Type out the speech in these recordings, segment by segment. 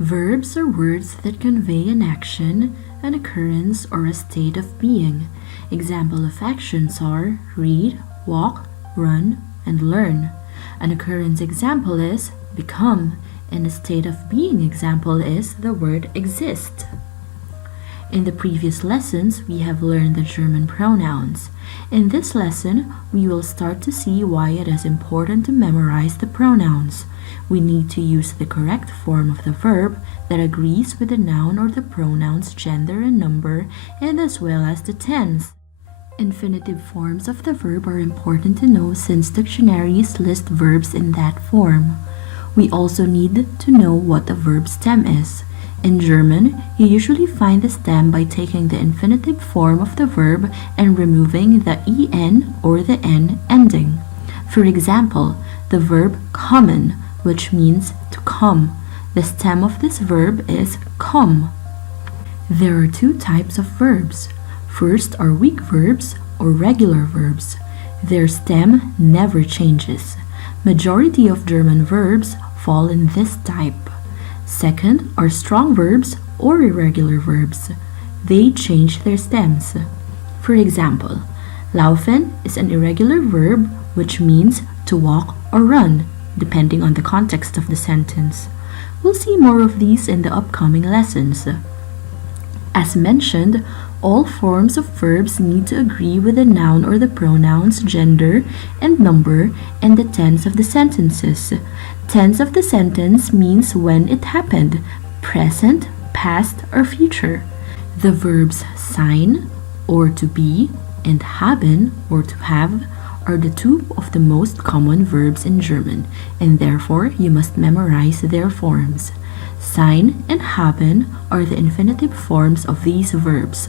Verbs are words that convey an action, an occurrence, or a state of being. Example of actions are read, walk, run, and learn. An occurrence example is become, and a state of being example is the word exist. In the previous lessons, we have learned the German pronouns. In this lesson, we will start to see why it is important to memorize the pronouns. We need to use the correct form of the verb that agrees with the noun or the pronoun's gender and number, and as well as the tense. Infinitive forms of the verb are important to know since dictionaries list verbs in that form. We also need to know what the verb stem is. In German, you usually find the stem by taking the infinitive form of the verb and removing the en or the n ending. For example, the verb kommen, which means to come. The stem of this verb is komm. There are two types of verbs. First are weak verbs or regular verbs. Their stem never changes. Majority of German verbs fall in this type. Second are strong verbs or irregular verbs. They change their stems. For example, laufen is an irregular verb which means to walk or run, depending on the context of the sentence. We'll see more of these in the upcoming lessons. As mentioned, all forms of verbs need to agree with the noun or the pronoun's gender and number and the tense of the sentences. Tense of the sentence means when it happened, present, past, or future. The verbs sein, or to be, and haben, or to have, are the two of the most common verbs in German, and therefore you must memorize their forms. Sein and haben are the infinitive forms of these verbs.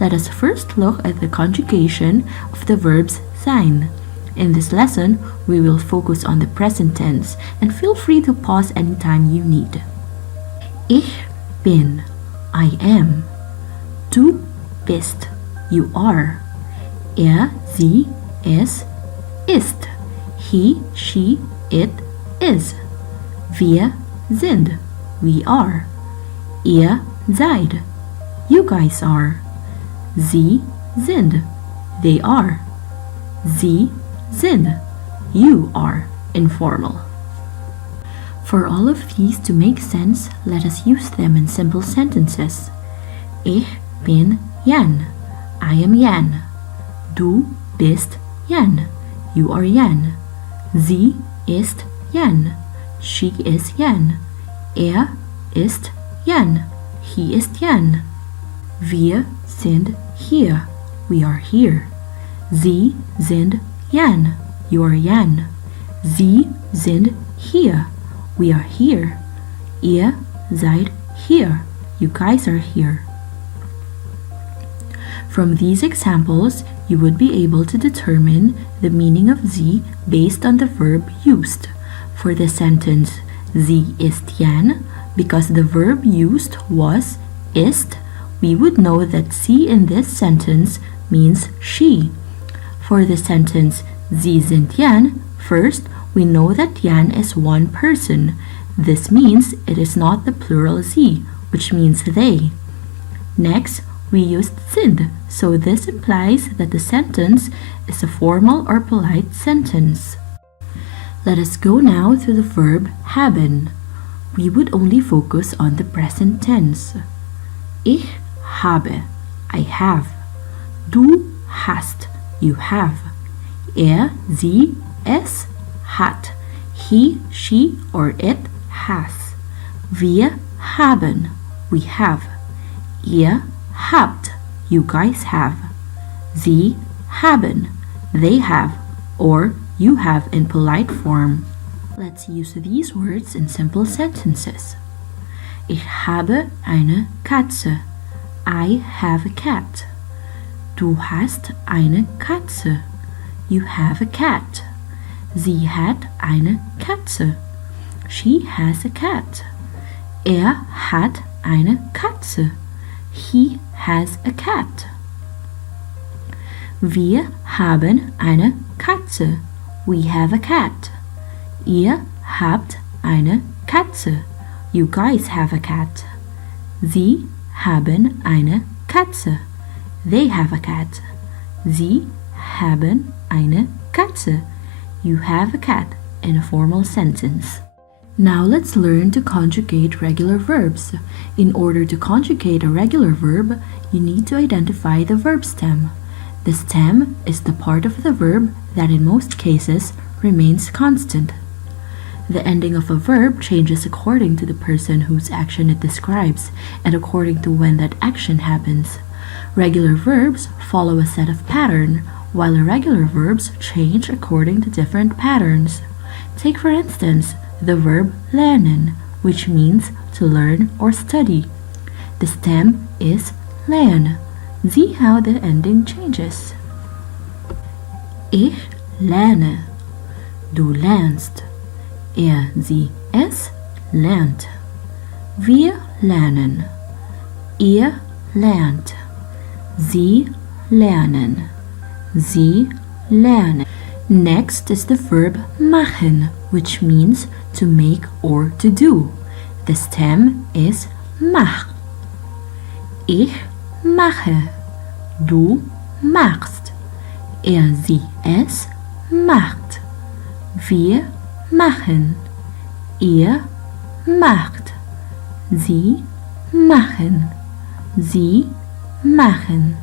Let us first look at the conjugation of the verbs sein. In this lesson, we will focus on the present tense and feel free to pause anytime you need. Ich bin, I am. Du bist, you are. Er, sie, es, ist. He, she, it, is. Wir sind, we are. Ihr seid, you guys are. Sie sind, they are. Sie sind, you are, informal. For all of these to make sense, let us use them in simple sentences. Ich bin Jan. I am Jan. Du bist Jan. You are Jan. Sie ist Jan. She is Jan. Er ist Jan. He is Jan. Wir sind hier. We are here. Sie sind Jan. You are Jan. Sie sind hier. We are here. Ihr seid hier. You guys are here. From these examples, you would be able to determine the meaning of sie based on the verb used. For the sentence, sie ist Jan, because the verb used was ist, we would know that sie in this sentence means she. For the sentence, sie sind Jan, first, we know that Jan is one person. This means it is not the plural sie, which means they. Next, we used sind, so this implies that the sentence is a formal or polite sentence. Let us go now to the verb haben. We would only focus on the present tense. Ich habe, I have. Du hast, you have. Er, sie, es hat. He, she, or it has. Wir haben, we have. Ihr habt, you guys have. Sie haben, they have, or you have in polite form. Let's use these words in simple sentences. Ich habe eine Katze. I have a cat. Du hast eine Katze. You have a cat. Sie hat eine Katze. She has a cat. Er hat eine Katze. He has a cat. Wir haben eine Katze. We have a cat. Ihr habt eine Katze. You guys have a cat. Sie haben eine Katze. They have a cat. Sie haben eine Katze. You have a cat in a formal sentence. Now let's learn to conjugate regular verbs. In order to conjugate a regular verb, you need to identify the verb stem. The stem is the part of the verb that in most cases remains constant. The ending of a verb changes according to the person whose action it describes and according to when that action happens. Regular verbs follow a set of pattern, while irregular verbs change according to different patterns. Take for instance the verb lernen, which means to learn or study. The stem is lern. See how the ending changes. Ich lerne. Du lernst. Sie, es lernt. Wir lernen. Ihr lernt. Sie lernen. Sie lernen. Next is the verb machen, which means to make or to do. The stem is mach. Ich mache. Du machst. Sie, es macht. Wir machen. Ihr macht. Sie machen. Sie machen.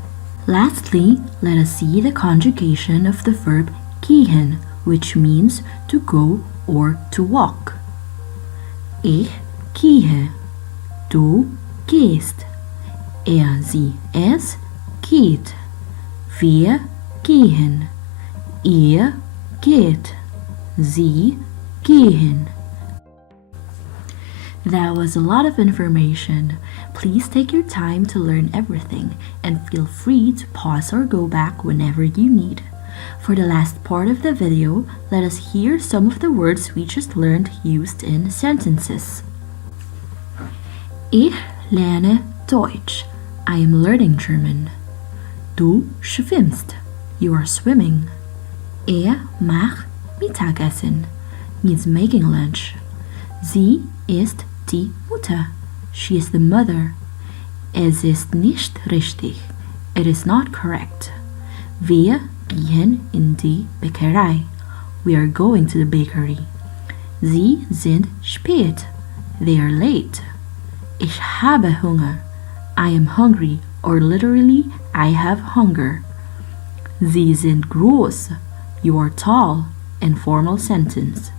Lastly, let us see the conjugation of the verb gehen, which means to go or to walk. Ich gehe. Du gehst. Sie, es geht. Wir gehen. Ihr geht. Sie gehen. That was a lot of information. Please take your time to learn everything and feel free to pause or go back whenever you need. For the last part of the video, let us hear some of the words we just learned used in sentences. Ich lerne Deutsch. I am learning German. Du schwimmst. You are swimming. Macht Mittagessen. Means making lunch. Sie ist die Mutter. She is the mother. Es ist nicht richtig. It is not correct. Wir gehen in die Bäckerei. We are going to the bakery. Sie sind spät. They are late. Ich habe Hunger. I am hungry, or literally, I have hunger. Sie sind groß. You are tall. Informal sentence.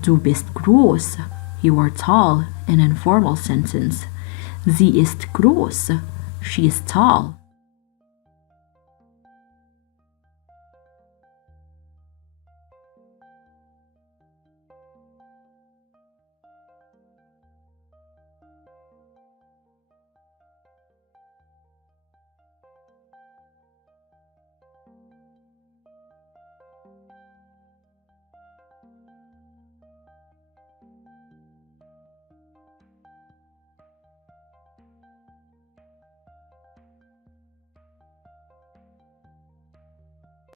Du bist groß. You are tall. An informal sentence. Sie ist groß. She is tall.